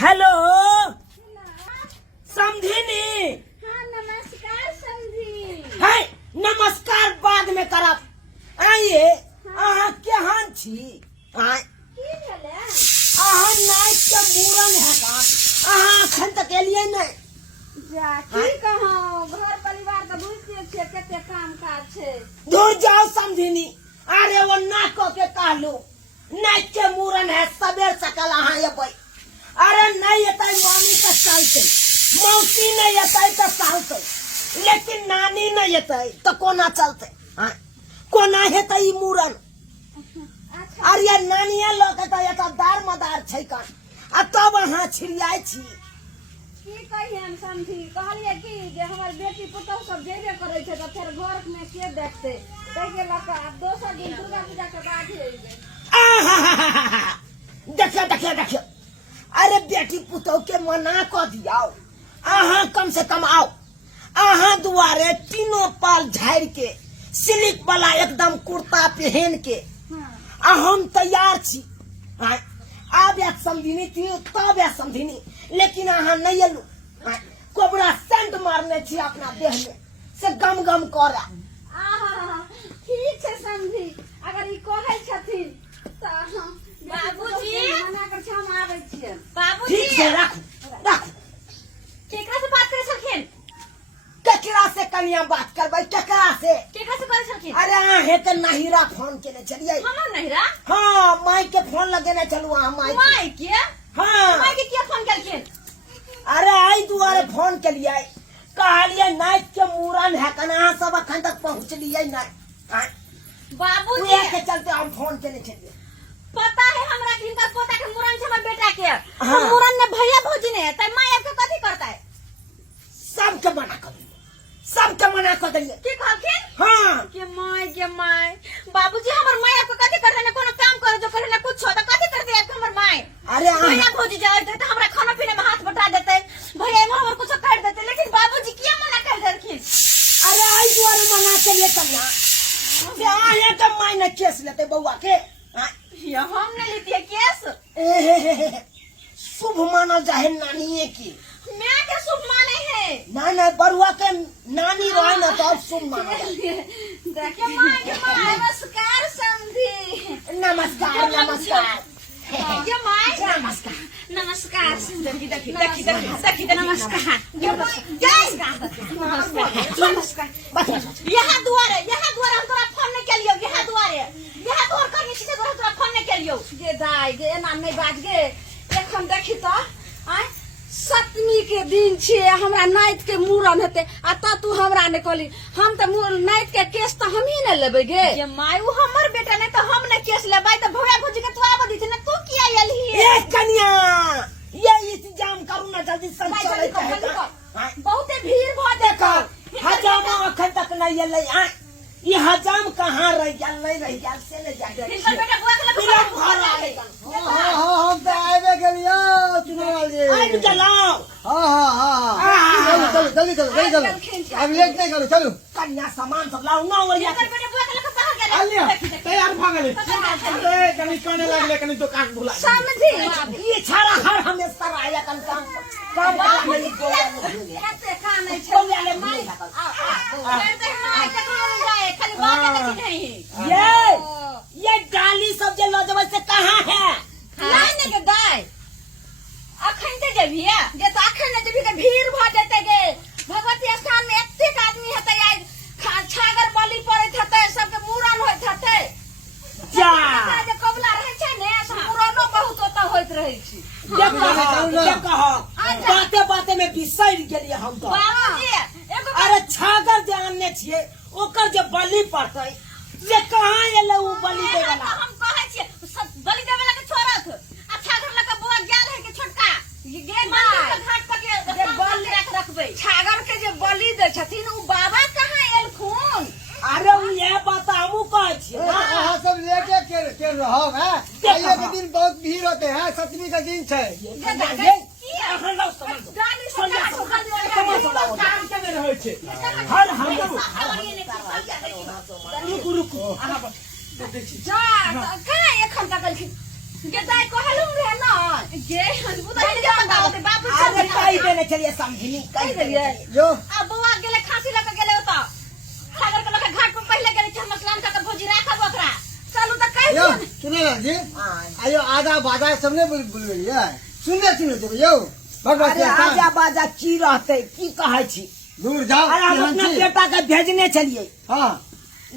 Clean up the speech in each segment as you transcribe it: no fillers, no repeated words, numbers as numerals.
Hello समझिनी। हाँ नमस्कार समझी। है नमस्कार बाद में करब। आइए अहाँ केहन छी? आय की भेलै? अहाँ नाइट के मूरन है का? अहाँ अखन तक एलियै नहीं। जा की कहूँ, घर परिवार तो बुझते छे कते काम काज छे। दूर जाओ समझिनी। अरे वो ना कह के कहलू नाइट के मूरन है, सबेर सकल अहाँ एबै। अरे नहीं एतै मामी के चलते, मौसी नहीं एतै तो चलते, लेकिन नानी नहीं एतै तो कोना चलते? हाँ? कोना हेतै ई मूरन? अच्छा अरे नानिये लोग एतै, एतऽ दार मदार छै कन, आ तब अहाँ छिड़ियाइ छी। की कहियन समझी, कहलिए कि जे हमर बेटी पुतौह सब जेबे करे छे तो फिर घर में के देखते, कहि के लक अब दोसर दिन दुर्गा पूजा के बाद ही अइबे। देखियो देखियो देखियो, अरे बेटी पुतौह के मना क दियाओ। अहाँ कम से कम आओ, अहाँ दुआरे तीनों पाल झाड़ के सिल्क वाला एकदम कुर्ता पहन के हाँ हम तैयार छी। आय, आब या समझिनी थी तब या समझिनी, लेकिन अहाँ नहीं एलू। कोबरा सेंट मारने छी अपना देह में से गम गम करे। आहा ठीक छे समझी, अगर ई कहै छथिन तो हम बाबूजी मना कर छ हम आबै छियै। बाबूजी ठीक है राखू राखू। केकरा से बात करे छलखिन? केकरा से कनिया बात करबै? केकरा से? केकरा से करे छलखिन? अरे अहे के नहिरा फोन केने चलिए। हमर नहिरा हाँ माई के फोन लगेने चलू। अहाँ माई माय के हाँ माय के किया फोन केलखिन? अरे आई दुआरे फोन के लिए कहलिए नाइट के मूरन है कन, अहाँ सब अखन तक पहुँचलिए नहीं। बाबूजी के चलते हम फोन केने चलिए। पता है हमरा कि हिनका पोता के मूरन छै, हमर बेटा के हाँ। मूरन में भैया भौजी ने त माय के कथि करता है? सबके मना कर दिए, सबके मना कर दिए। की कहलखिन? हाँ के माय बाबूजी हमर माय को कथि करते ने, कोनो काम करे जो करे ना कुछ हो त कथि कर दे हमर माय? अरे भैया भौजी जाए त हमरा खाना पीने में हाथ बटा देते, भैया हमर कुछ कर देते, लेकिन बाबूजी किया मना कर देलखिन? अरे आई दुआरे मना चलिए कन्या से आहे के माई ने केस लेते बउआ के। हाँ? ये हम ने लेती है केस? शुभ मानल जाए नानिये की। मैं क्या शुभ माने है? ना ना बरुआ के नानी रहे ना तो अब शुभ मानल जाए। देखिए माय नमस्कार समझी। नमस्कार नमस्कार ये माय नमस्कार। नमस्कार देखी देखी देखी देखी देखी नमस्कार नमस्कार। यहाँ दुआरे हम तोरा फोन नहीं केलियो, यहाँ दुआरे यहाँ तोर करनी छी तोरा फोन नहीं केलियो। गे दाई गे एना नहीं बाज गे, एखन देखी तो आय सप्तमी के दिन छे, हमरा नाइट के मूरन हेते आ त तू हमरा ने कहली हम त नाइट के केस त हम ही ने लेबे गे। ये माय वो हमर बेटा नहीं तो हम नहीं केस लेबै त भैया भौजी के तू आबदी थी ना, तू किया एलही? ये कन्या ये इंतजाम करू ना जल्दी सब चले बहुते भीड़ भ देखो। हजाम अखन तक नहीं एलै। ये हजाम कहाँ रह गया? नहीं रह गया से नहीं जाए। इनकर बेटा बुआ के लगे फिल्म घर आ गई। हम तो आए के लिए चुनाव जी। आई चलाओ। चलो जल्दी चलो अब लेट नहीं करो, चलो कन्या सामान सब लाओ ना। और इनकर बेटा बुआ के लगे कहां आलिया गेले? तैयार भ गेले। अरे कनी कोने लागले, कनी दुकान बुला समझी ये छाड़ा हर हमेशा आया कन काम नहीं एते का नहीं छे। बोले वाले माई खाली बात नहीं। ये डाली सब जे लजबै से कहाँ है? नहीं के दाई अखन ते जेबिया गे त अखन ने जेबी त भीड़ भ जेते गे। भगवती स्थान में एतेक आदमी हेते, आज छागर बलि पड़ैत हेते, सबके मूरन होइत हेते। जा जे कबला रहै छै ने से मूरनो बहुत ओतऽ होइत रहै छै। बाते बाते में बिसर गेलिए हम तो। बाबूजी एगो अरे छागर जे आनने छिए ओकर जे बलि पड़तै से कहाँ एले? उ बलि दे वाला हम कहै छियै बलि देवे ला के छोड़त आ छागर लगा बुआ गेल है के छोटका ये गे मंदिर दाई के घाट पर के जे बलि रखबै। छागर के जे बलि दे छथिन उ बाबा कहाँ एलखुन? अरे उ ये बात हमू कहै छियै ना। हां सब लेके के रहो है। आइए के दिन बहुत भीड़ होते हैं, सप्तमी का दिन है। अहाँ लाओ सामान सब। गाड़ी से जा सामान सब लाओ। काम के में रहै छै। हर हम रुकू रुकू अहाँ जा कहाँ एखन तक एलखिन? के दाई कहलू रे ना जे बुदाई के बताओ बाबू अरे कही देने चलिए समझनी कही देलिए जो अब बउआ गेले खांसी लेके गेले होता सागर के लगे घाट पर पहले गेले छ मसलान का भोजी राखब ओकरा चलू त कहि यो दियो सुने ना जी आयो आधा बाजा सबने बोल गेलिए सुने देबे यो भगवान अरे के आजा बाजा की रहते की कहै छी दूर जाओ अरे हम अपना बेटा के भेजने चलिए हां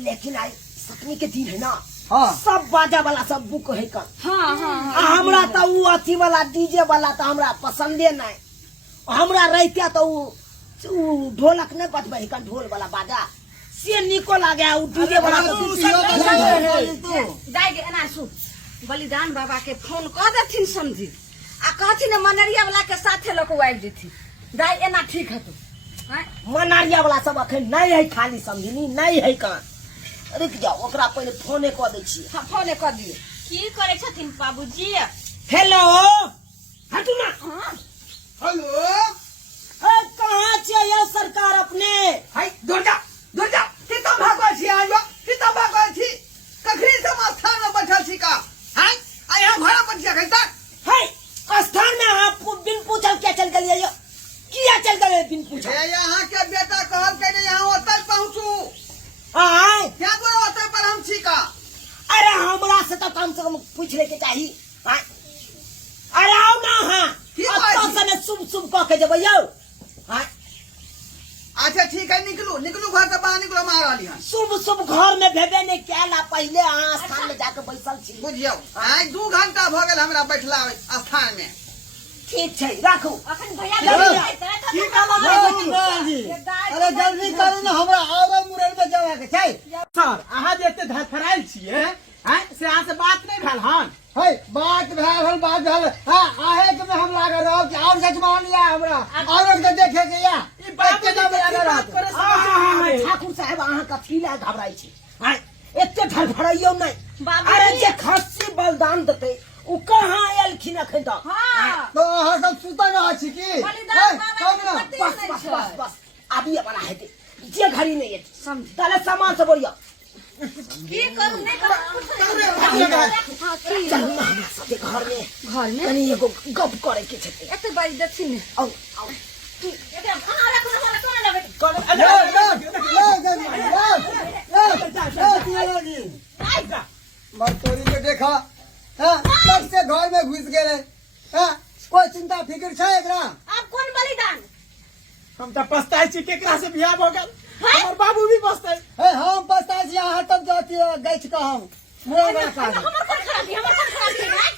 लेकिन आई सतमी के दिन है ना हां सब बाजा वाला सब बुक है कर हां हां आ हमरा तो उ अथी वाला डीजे वाला तो हमरा पसंदे नहीं हमरा रहते तो उ ढोलक नहीं बजबै कन ढोल वाला बाजा से निको लागे उ डीजे वाला तो दाई के एना सु बलिदान बाबा के फोन क देथिन समझी आ कहथिन मनरिया वाला के साथे लोग आबि जेथिन दाई एना ठीक है तू हैं मनारिया वाला सब अखन नहीं है खाली समझनी नहीं है कहाँ रुक जाओ ओकरा पहले फोने कऽ दै छियै हाँ फोने कर दियो की करे छथिन बाबूजी हेलो हटू ना हेलो कहाँ छियै यौ सरकार अपने हाय दूर जा कितना भागो छी आयो कितना भागो छी कखरी से स्थान में बैठल छी का हाय आ यहां घर पर छिया कहता है स्थान में आप बिन पूछल क्या चल गलिए यो किया चल गए बिन पूछल ए यहां के बेटा कहल के यहां ओतय पहुंचू आय क्या बोल ओतय पर हम छी का अरे हमरा से तो कम से कम पूछ ले के चाहिए आय अरे आओ ना हां की अब बात तो है? सने शुभ कह के जब यो आय अच्छा ठीक है निकलू घर से बाहर निकलो मार वाली हां शुभ घर में भेबे ने कैला पहले अहाँ स्थान में जाके बैसल छी बुझियो आज 2 घंटा भ गेल हमरा बैठला स्थान में ठीक छै राखू अखन भैया की अरे जल्दी करू ना हमरा आवे मुरन में जावे के छै सर अहाँ जे एते धड़फड़ायल छियै से अहाँ से बात नहीं भेल हन है बात भेल हां आहे के में हम लागे रहो कि और जजमान या हमरा और के देखे के या ई बात के जावे के बात करे से बात नहीं। ठाकुर साहब अहाँ कथी ला घबराई छी आय एते धड़फड़ाइयो नहीं बाबूजी। अरे जे खस्सी बलिदान देते उ कहाँ एलखिन अखन तक हाँ तो अहाँ सब सुता रह छी की बलिदान बाबा के पति बस नहीं बस छै। बस बस अभी वाला है जे घड़ी नहीं है समझ ताले सामान से बोलियो की करू नहीं करू हाँ की चल ना हमरा साथे घर में घर में कनी एगो गप करे के छै एते बाजी देथिन आओ आओ मरतोरी के देखा कब से घर में घुस गए कोई चिंता फिक्र छै एकरा अब कौन बलिदान हम तो पछताई छी केकरा से बियाह भ गेल हमर बाबू भी पछताई हम पछता छी अहाँ तब जाती गैछ का हम मुरा का हमर कौन खराबी हमर कौन खराबी है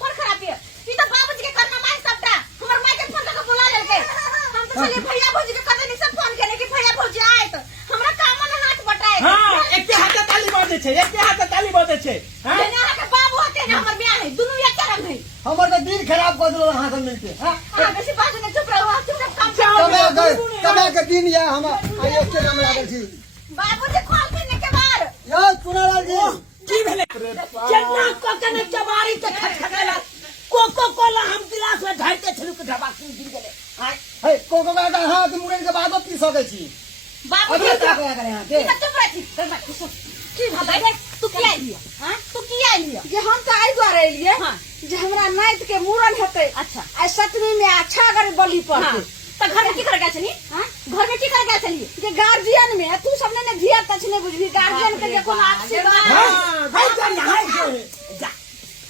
कौन खराबी है ई तो बाबूजी के करना माय सबटा हमर माय के फोन करके बुला लेलके हम तो चलिए भैया भौजी के करने सब फोन केले कि भैया भौजी आए तो हमरा काम में हाथ बटाए हां एके हाथे ताली बजे छै एके हाथे ताली बजे छै हां जेना के बाबू होते ना हमर ब्याह है दोनों एक तरह है हमर तो दिल खराब कर दो अहाँ सब मिलके हां बेसी बात ने चुप रहो चुपचाप काम कमा के दिन या हम आइयो के नाम लागल छी बाबूजी खोल के के बाहर यो कुणालाल जी की भेले केना को कने जवारी के खटखटेला कोला हम गिलास में ढारते छलु के ढबा के गिर गेले आय है कोको का हां के मुरन के बाद पी सकै छी बाबूजी अभी क्या करे यहां के चुप रह की भाई तू क्या लिया हां तू क्या लिया ये हम तो आई द्वारा एलिए हाँ। जे हमरा नाइत के मूरन हेते अच्छा आ सतमी में अच्छा अगर बलि पड़ते तो घर में की कर गया चली हाँ? घर में की कर गया चली जे गार्जियन में तू सबने ने धिया तछ ने बुझी गार्जियन के जे कोन आशीर्वाद हां हाय जा हाय जा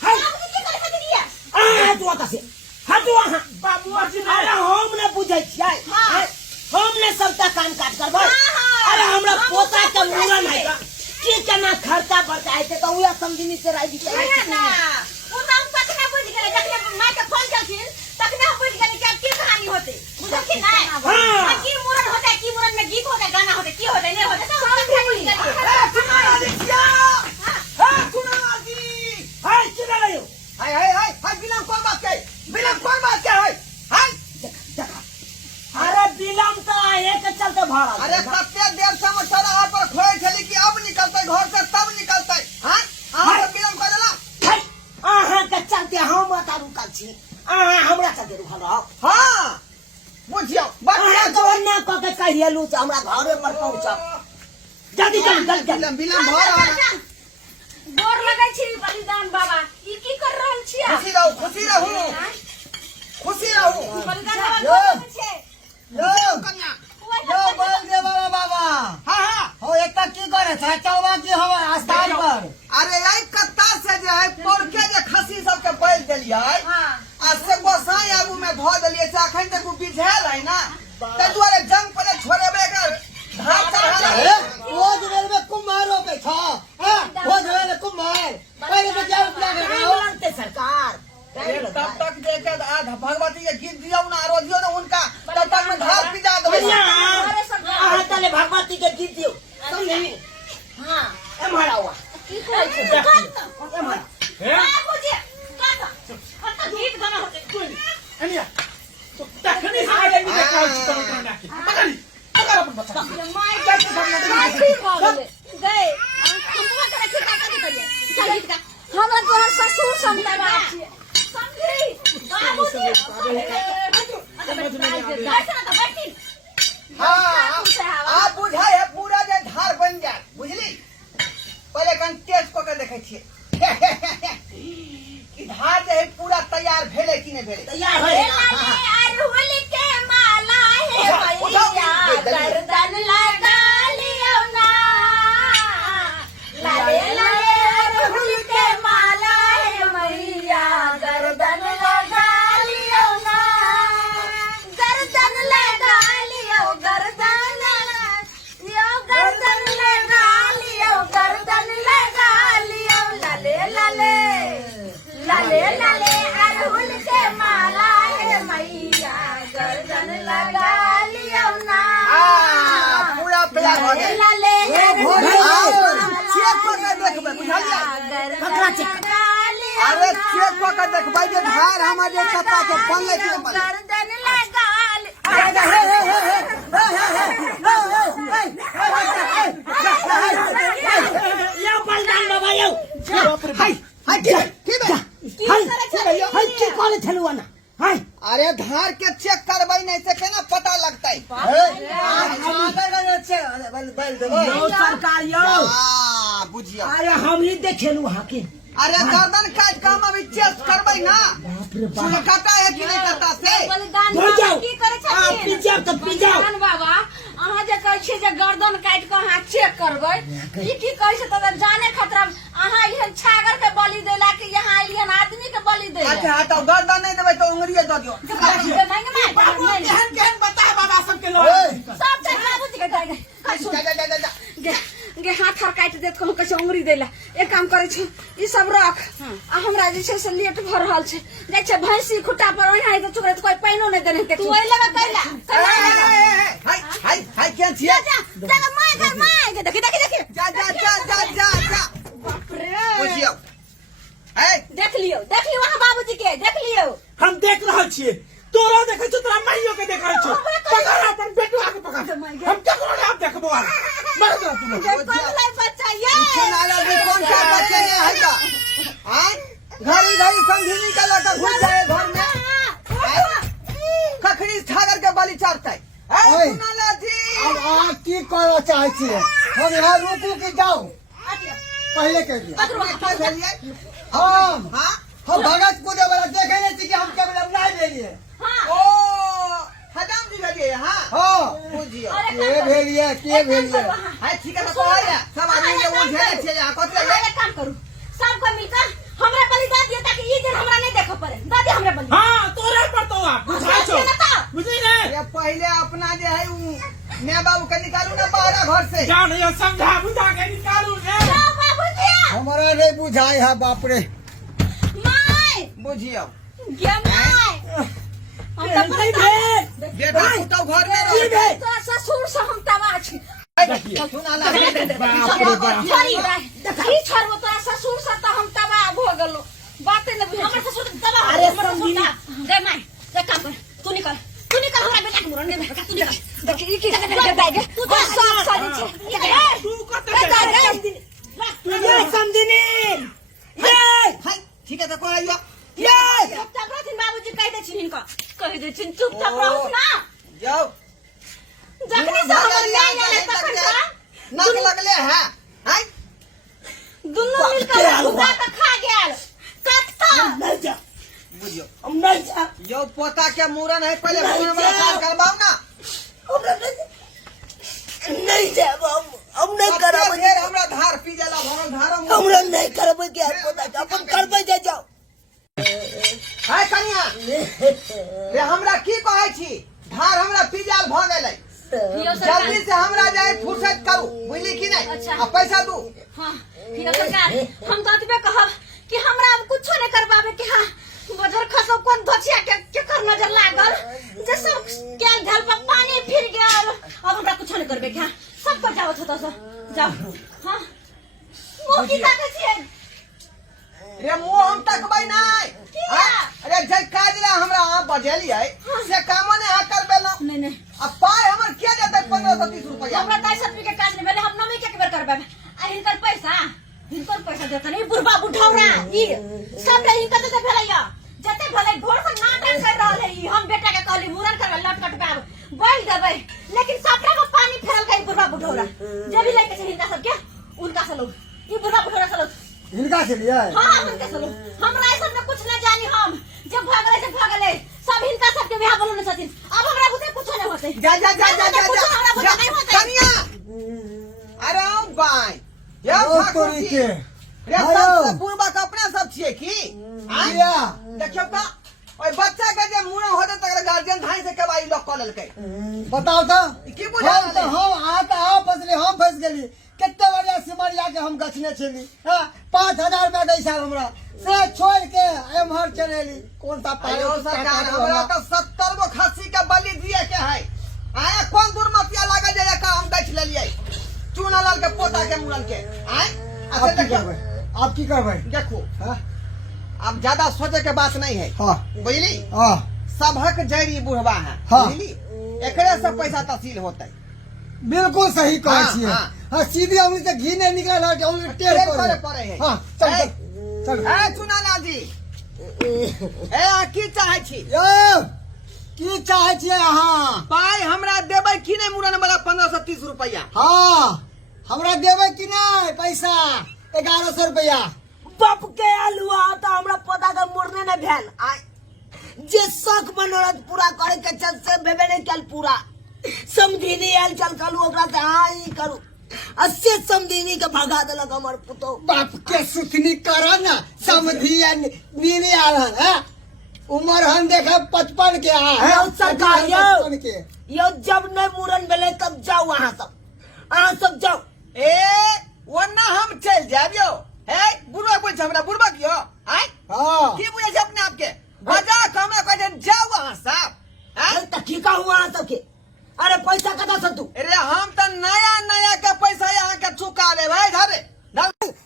हाय बाबूजी की कर दिया आ तू कसे हटू हां बाबू जी अरे हम ने बुझै छियै हाँ। हम ने सबटा काम काज करबै हाँ। अरे हमरा हम पोता के सब मूरन बुझै है का की केना खर्चा बचाए छै तो उया समझनी से राई दी है ना वो नाम तकने बुझ गेले जखने माय के फोन करथिन तखने हम बुझ गेली कि अब की कहानी होते बुझलखिन ना हाँ। की मूरन होते की मूरन में गीत होते गाना होते की होते नहीं होते सब हम बुझ गेली कुणाल जी हां कुणाल जी हाय चला रहियो हाय बिना कोई बात के है हाय देखा अरे बिलम तो आए के चलते भाड़ा अरे कते देर से हम चौराहा पर खोए छली कि अब निकलते घर से तब निकलते हां अहाँ बिलम कर देला हाय अहाँ के चलते हम अता रुकल छी अहाँ हमरा चलते रुकल रहो हां बुझियो अरे गवर्ना क के कहिएलु जे हमरा घरे पर पहुंचब जल्दी जल्दी बिलम भ रहा है गोर लगै छी बलिदान बाबा ई की कर रहल छिया खुशी रहू खुशी रहू खुशी रहू बलिदान यो। बाबा छे यो कन्या यो बोल दे बाबा हाँ हाँ हो एकटा की करे छै चौबा की हम स्थान पर अरे आई कत्ता से जे है पोर के जे खसी सब के बैल देलियै हां आ से गोसाई आगू में ध देलियै से अखन तक उ बिझायल है ना ते दुआरे जंग पर छोड़ेबे कर धार चढ़ा ओ जवेल में कुम्हारो पे छ हां ओ जवेल में कुम्हार पहले तो क्या उपला नहीं कर बोलते सरकार तब तक देखे भगवती के गीत दियो ना आरोधियो ना उनका तब तक में धार पिजा देबे अरे सब आहा तले भगवती के गीत दियो समझी हां एम्हर आवा की कहै छै एम्हर बाबूजी काका कत गीत गाना होते अनिया तो तखनी से आगे भी देखा छी तो करना की पकड़ी पकड़ अपन बच्चा माय कैसे करना काय चाहिए की भऽ गेलै गए हम पूरा करे छी काका के करिए चल गीत गा हमरा तोहर ससुर समझाबा छियै समझी बाबूजी कैसे ना तो बैठी हां आप बुझाय है पूरा जे धार बन जाए बुझली पहले कन टेस्ट को के देखे छिए कि धार जे है पूरा तैयार भेले कि नहीं भेले तैयार है अरहुल के माला है भैया गर्दन लगा लियो ना लाले लाले अरहुल के माला है भैया गर्दन लगा लियो ना गर्दन लगा लियो गर्दन लगा लियो गर्दन लगा लियो लाले लाले लाले लाले अरहुल के माला है मैया गर्दन लगा लियो ना पूरा तैयार हो गए लाले चेक को के देखबे बुझलिए गर्दन लगा लियो अरे चेक को के देखबै जे धार हमारे कत्ता के बनले कि नहीं बनले गर्दन लगा यो बलिदान बाबा यो हाय हाय ठीक है हाय की कोले छलुआ ना हाय अरे धार के चेक करबै नहीं से केना पता लगतै यो सरकार यो बुझियो अरे हम ही देखेलु वहां के अरे गर्दन काट के हम अभी चेक करबै ना बाप रे सुन बाप कता है कि नहीं कता से बलिदान हो जाओ की करे आप छथिन पिज्जा तो पिज्जा बलिदान बाबा अहाँ जे कहै छियै जे गर्दन काटि कऽ अहाँ चेक करबै ई की कहै छै तऽ जाने खतरा अहाँ एहन छागर के बलि देला कि यहाँ एलियन आदमी के बलि देला अच्छा हटाओ गर्दन नहीं देबै तो उंगलिये दऽ दियो बाबू केहन केहन बता बाबा सबके लोग सब छै बाबूजी के दाइ जा गे हाथ हर काटि देत कहूँ कैसे उंगली देला एक काम करे छै ई सब रख आ हमरा जे छै से लेट भऽ रहल छै जाइ छै भैंसी खुट्टा पर ओहिना तऽ चुकरे कोई पाइनो नहीं देने के तू ओइ लगा कैला हाय हाय हाय केन छियै जा माय घर माय के देखी देखी देखी जा बाप रे बुझियो है देख लियो वहां बाबूजी के देख लियो हम देख रहल छियै तोरा देखै छ तोरा माइयो के देख रहल छ पकड़ अपन बेटुआ के पकड़ हम ककरो नहीं आप देखबो मर जा तू लोग कौन लाई बच्चा ये नाला भी कौन सा बच्चे ने है का हां घड़ी घड़ी संघिनी का लटा घुस जाए घर में कखनी ठागर के बलि चढ़तै ए नाला जी अब आप की करो चाहे छिए हम यहाँ रुकू कि जाओ पहले कह दिया हम हां हम भगत पूजा वाला देखे नहीं थी कि हम केवल नहीं भेलिए ओ हजाम जी भेलिए हां हाँ बुझियो के भेलिए हाय ठीक है तो कहलिए सब आदमी के वो घेरे छे यहाँ कत ले एक काम करू सबको मिलकर हमरा बलिदान दिया ताकि ई दिन हमरा नहीं देखो पड़े दादी हमरा बलि हां तोरे पर तो आप बुझा छ बुझी ने ये पहले अपना जे है मैं बाबू के निकालू ना बाहर घर से जान ये समझा बुझा के निकालू रे बाबूजी हमारा नहीं बुझाई है बाप रे माय बुझियो गे माय हम तो नहीं भेल बेटा तो घर में रहो तो ससुर से हम तबाह छी सुनाला बाप रे बाप छोरी ई छोरबो तो ससुर से तो हम तबाह भ गेलो बाते न भेल हमरा ससुर दबा अरे हमरा ससुर समझी। गे माय एक काम कर तू निकल हमरा बेटा के मुरन नहीं भेल तू निकल देख ई की दाइ गे तू तो सब सारी छै तू कत ये समझनी ये हाय ठीक है तो कोई आइयो ये चुपचाप रहथिन बाबूजी कह दे छिन इनका कह दे छिन चुपचाप रहू ना जाओ जखनी से हमर न्याय ले तखन का नक लगले है हाय दुनू मिलकर घुसा के खा गेल कत्ता हम नहीं जा बुझियो हम नहीं जा यो पोता के मूरन है पहले नहीं मूरन में जा। कार करवाओ ना हमरा नहीं जा हम नहीं करब ढेर हमरा धार पी जाला भरल धार हमरा नहीं करब के पता के अपन करबै जा जाओ हाय कनिया रे हमरा की कहै छी धार हमरा पी जाल भ गेलै पियो सरकार जल्दी से हमरा जाए फुर्सत करू बुझली कि नहीं अच्छा। आ पैसा दू हाँ पियो सरकार हम तो अतबे कहब कि हमरा अब कुछो नहीं करबाबे कि हाँ बजर खसो कोन धोछिया के कर नजर लागल जे सब केल ढल पर पानी फिर गेल अब हमरा कुछो नहीं करबे क्या सब कर जाओ छोटा सा जाओ हाँ वो की ताकत है रे मुंह हम तकबै नहीं किया? हाँ? अरे जे काज रे हमरा अहाँ बजेलियै से कामो ने अहाँ करबेलौ नहीं नहीं आ पाय हमर के देतै 1530 रुपया हमरा 2.5 के काज नहीं भेले हम नमी के बेर करबे आ हिनकर पैसा देता नहीं बुढ़बा बुढ़ौरा ई सब हिनकर से भेलै या जते भेलै भोर से नाटक कर रहल है ई हम बेटा के कहली मुरन करबे लट कटबाब बोल देबै लेकिन सबटा में पानी फेरल गई बुढ़बा बुढ़ौरा जे भी लेके छै हिनका सबके उनका से लोग ई बुढ़बा बुढ़ौरा से लोग इनका से लिए हाँ उनका से लोग हमरा ऐसा में कुछ नहीं जानी हम जब भागले सब हिनका सबके बियाह बोलने छथिन अब हमरा बुझे कुछ नहीं होते जा जा जा जा जा कुछ हमरा बुझे नहीं होते कनिया अरे ओ भाई ये ओ तोरी के रे हेलो। सब पूर्वक अपने सब छिए की आय किया देखियो का ओए बच्चा के जे मुड़ा होते तक गार्जियन धाई से कबाई लॉक कर लेलकै बताओ तो की बुझा हम तो हम आ तो आप फंसले हम फंस गेली कितने बढ़िया सिमरिया के हम गछने छली हां 5000 रुपया दै साल हमरा से छोड़ के एमहर चलेली कौन सा पायो आयो सरकार हमरा तो 70 गो खस्सी के बलि दिए के है आय कौन दुर्मतिया लागे जे का हम गछ लेलिए चूनालाल के पोता के मुरन के आय आप अच्छा की देखियो करबै आप की करबै देखो हां अब ज्यादा सोचे के बात नहीं है हां बुझली हां सबक जड़ी बुढ़वा है हाँ। बुझली एकरे से पैसा तहसील होते बिल्कुल सही कहै हाँ, छियै हाँ। हां सीधे हमनी से घी नहीं निकल रहा हमनी टेढ़ टेढ़ करे पड़े है। हां चल ए, चल ए चुनालाल जी ए आ की चाहे छी यो की चाहे छियै अहाँ पाई हमरा देबै कि नहीं मुरन वाला 1530 रुपया हाँ हमरा देबै कि नहीं पैसा 1100 रुपया बाप के आलुआ तो हमरा पता के मुरने न भेल आय जे शौक मनोरथ पूरा करे के चल से भेबे नहीं कल पूरा समझिनी आयल चल कलू ओकरा से हाँ ई करू अस्से समझिनी के भगा देलक हमर पुतो बाप के सुथनी करा ना समझी नीने आ रहा है उम्र हम देखे 55 के आ है यो सरकार यो 55 के यो जब नहीं मुरन भेले तब जाओ वहां सब जाओ ए वरना हम चल जाबियो ए बुढ़वा कोई हमरा बुढ़वा कियो आय हाँ की बुझे छै अपने आप के बजा कमे कहे जाओ वहां सब अरे त की कहूं वहां सबके अरे पैसा कदा से तू अरे हम तो नया नया के पैसा यहाँ के चुका ले भाई धरे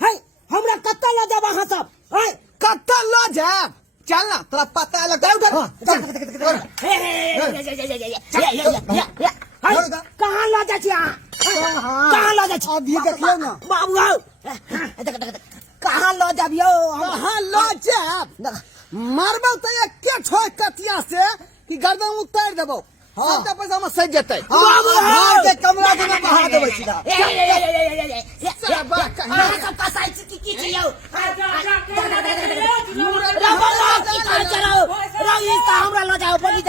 है हमरा कत्ता ल जा वहां सब है कत्ता लो जा चल ना तोरा पता लग उधर कहाँ ला जा छियै कहाँ ला जा छियै अभी देखियो ना बाबू आओ कहाँ ला जाबियो कहाँ लो जा मारबो तो एक के ठोक कतिया से कि गर्दन उतार देबो हाँ। सब पैसा में सज जेतै बाबू मार के कमरा के में बहा देबै सीधा सब कसाई की छियौ हमरा ला जा बड़ी